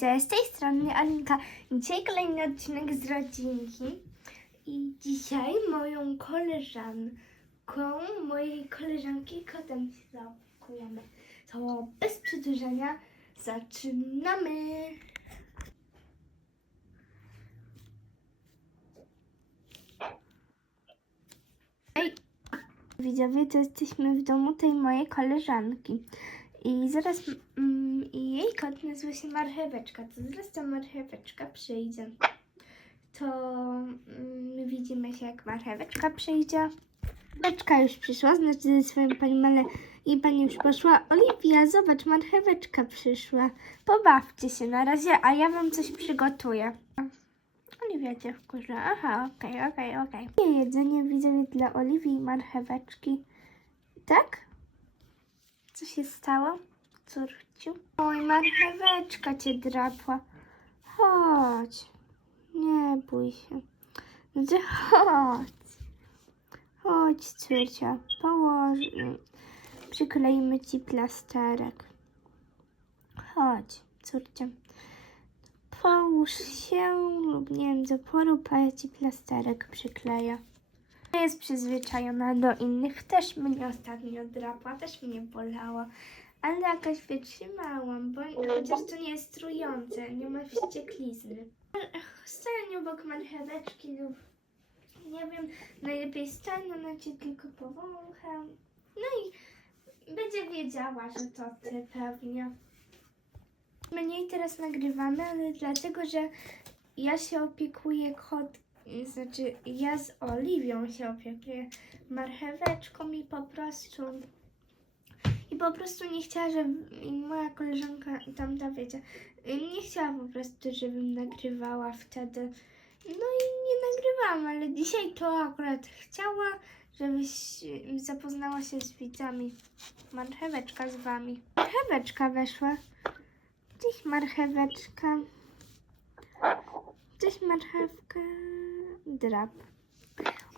Cześć, z tej strony Alinka. Dzisiaj kolejny odcinek z rodzinki. I dzisiaj moją koleżanką, mojej koleżanki kotem się zaopiekujemy. To bez przedłużenia zaczynamy. Ej, widzowie, to jesteśmy w domu tej mojej koleżanki. I zaraz mm, i jej kot nazywa się Marcheweczka. To zaraz ta marcheweczka przyjdzie. To mm, widzimy się, jak marcheweczka przyjdzie. Marcheweczka już przyszła, znaczy ze swoją panią, ale i pani już poszła. Oliwia, zobacz, marcheweczka przyszła. Pobawcie się na razie, a ja wam coś przygotuję. Oliwia cię wkurza. Aha, okej, okej, okej. Nie jedzenie widzę dla Oliwii i marcheweczki. Tak? Co się stało, córciu? Oj, marcheweczka cię drapła. Chodź. Nie bój się. Gdzie chodź. Chodź, córcia. Położy. Przykleimy ci plasterek. Chodź, córcia. Połóż się lub nie wiem, do porób, a ja ci plasterek przykleję. Jest przyzwyczajona do innych. Też mnie ostatnio drapła, też mnie bolała. Ale jakoś wytrzymałam, bo chociaż to nie jest trujące, nie ma wścieklizny. Stań obok marcheweczki lub nie wiem, najlepiej stań, ona cię tylko powącha. No i będzie wiedziała, że to ty pewnie. Mniej teraz nagrywamy, ale dlatego, że ja się opiekuję kot, znaczy ja z Oliwią się opiekuję marcheweczką i po prostu i po prostu nie chciała, żeby moja koleżanka tamta wiecie, nie chciała po prostu, żebym nagrywała wtedy. No i nie nagrywałam, ale dzisiaj to akurat chciała, żebyś zapoznała się z widzami. Marcheweczka z wami. Marcheweczka weszła. Cześć marcheweczka. Cześć marchewka. Drap.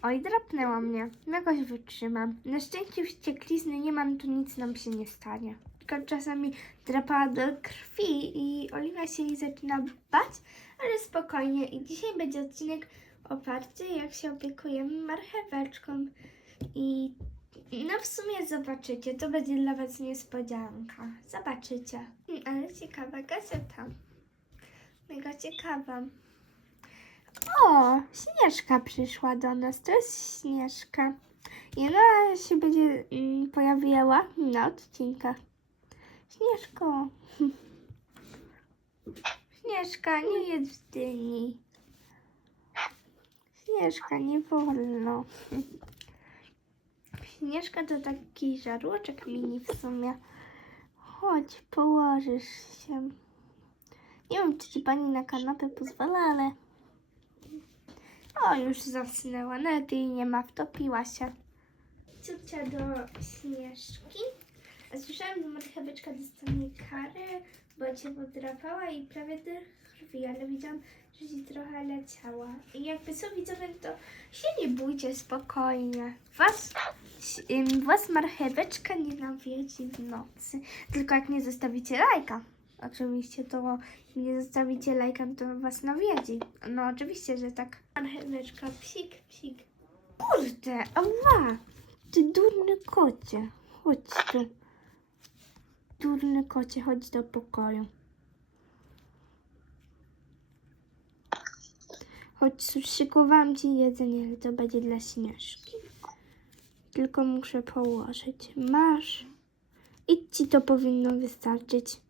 Oj, drapnęła mnie. Jakoś wytrzymam. Na szczęście wścieklizny nie mam, tu nic nam się nie stanie. Tylko czasami drapała do krwi i Oliwia się jej zaczyna bać, ale spokojnie. I dzisiaj będzie odcinek oparty, jak się opiekujemy marcheweczką. I no w sumie zobaczycie, to będzie dla Was niespodzianka. Zobaczycie. Ale ciekawa gazeta. Mega ciekawa. O, Śnieżka przyszła do nas. To jest Śnieżka. I ona się będzie mm, pojawiała na odcinkach. Śnieżko. Śnieżka, nie jedz w dyni. Śnieżka, nie wolno. Śnieżka to taki żarłoczek mini w sumie. Chodź, położysz się. Nie wiem, czy ci pani na kanapę pozwala, ale... O, już zasnęła. Nawet jej nie ma, wtopiła się. Córcia do Śnieżki. A słyszałam, że marcheweczka dostanie karę, bo cię podrapała i prawie do krwi, ale widziałam, że ci trochę leciała. I jakby co widzowie, to się nie bójcie, spokojnie. Was, was marcheweczka nie nawiedzi w nocy. Tylko jak nie zostawicie lajka. Oczywiście to nie zostawicie lajka, to was nawiedzi. No oczywiście, że tak. Marcheweczka, psik, psik. Kurde, ała! Ty durny kocie. Chodź tu. Durny kocie, chodź do pokoju. Chodź, szykowałam ci jedzenie, ale to będzie dla Śnieżki. Tylko muszę położyć. Masz. I ci to powinno wystarczyć.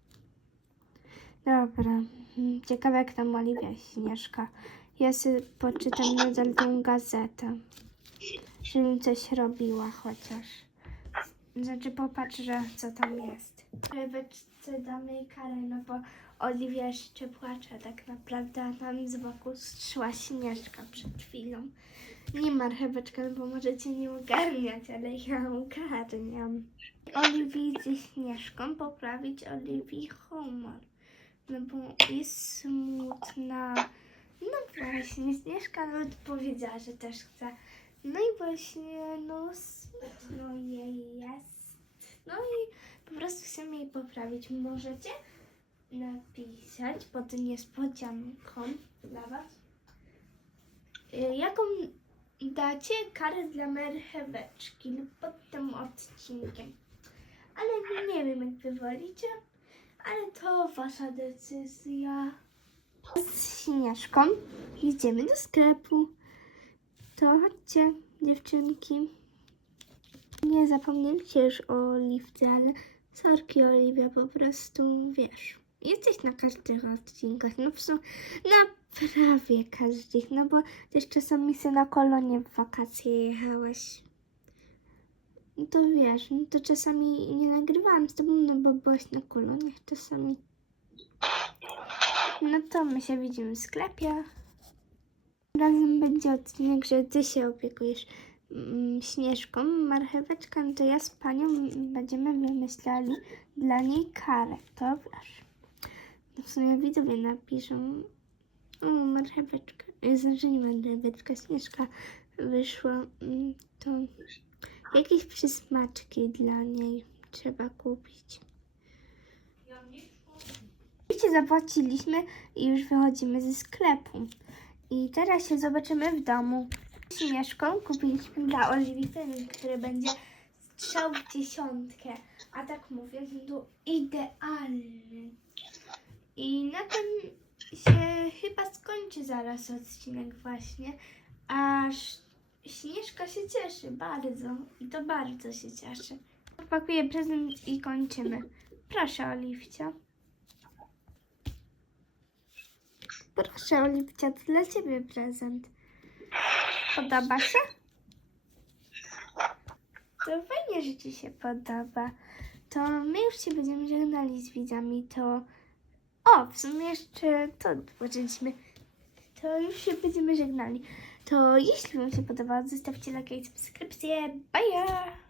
Dobra. Mm, Ciekawe jak tam Oliwia Śnieżka. Ja sobie poczytam nadal tą gazetę. Żebym coś robiła chociaż. Znaczy popatrz, że co tam jest. Rybeczce damy karę, no bo Oliwia jeszcze płacze tak naprawdę, a tam z boku strzła Śnieżka przed chwilą. Nie marcheweczka, no bo możecie nie ogarniać, ale ja ogarniam. Oliwii ze Śnieżką poprawić Oliwii humor. No bo jest smutna. No właśnie, Śnieżka nawet powiedziała, że też chce. No i właśnie, no smutno jej jest. No i po prostu chcemy jej poprawić. Możecie napisać pod niespodzianką dla Was. Y, Jaką dacie karę dla marcheweczki lub pod tym odcinkiem. Ale nie wiem, jak Wy wolicie, ale to Wasza decyzja. Z Śnieżką idziemy do sklepu. To chodźcie, dziewczynki. Nie zapomnieliście już o Oliwce, ale sorki Oliwia, po prostu wiesz. Jesteś na każdych odcinkach, no w sumie na prawie każdych, no bo też czasami na kolonie w wakacje jechałaś. No to wiesz, no to czasami nie nagrywałam z tobą, no bo byłaś na koloniach czasami. No to my się widzimy w sklepie. Razem będzie odcinek, że ty się opiekujesz mm, śnieżką, marcheweczką, to ja z panią będziemy wymyślali dla niej karę. Wiesz. No w sumie widzowie napiszą o, marcheweczka. e, Znaczy nie marcheweczka, śnieżka wyszła. mm, To jakieś przysmaczki dla niej trzeba kupić. Oczywiście zapłaciliśmy i już wychodzimy ze sklepu. I teraz się zobaczymy w domu. Śnieżką kupiliśmy dla Oliwii trening, który będzie strzał w dziesiątkę. A tak no to idealny. I na tym się chyba skończy zaraz odcinek właśnie. Aż Śnieżka się cieszy bardzo. I to bardzo się cieszy. Pakuję prezent i kończymy. Proszę, Oliwcia. Proszę, Oliwcia, to dla Ciebie prezent. Podoba się? To fajnie, że Ci się podoba. To my już się będziemy żegnali z widzami, to... O, w sumie jeszcze to odpoczęliśmy. To już się będziemy żegnali. To jeśli Wam się podobało, zostawcie lajka i subskrypcję. Bye!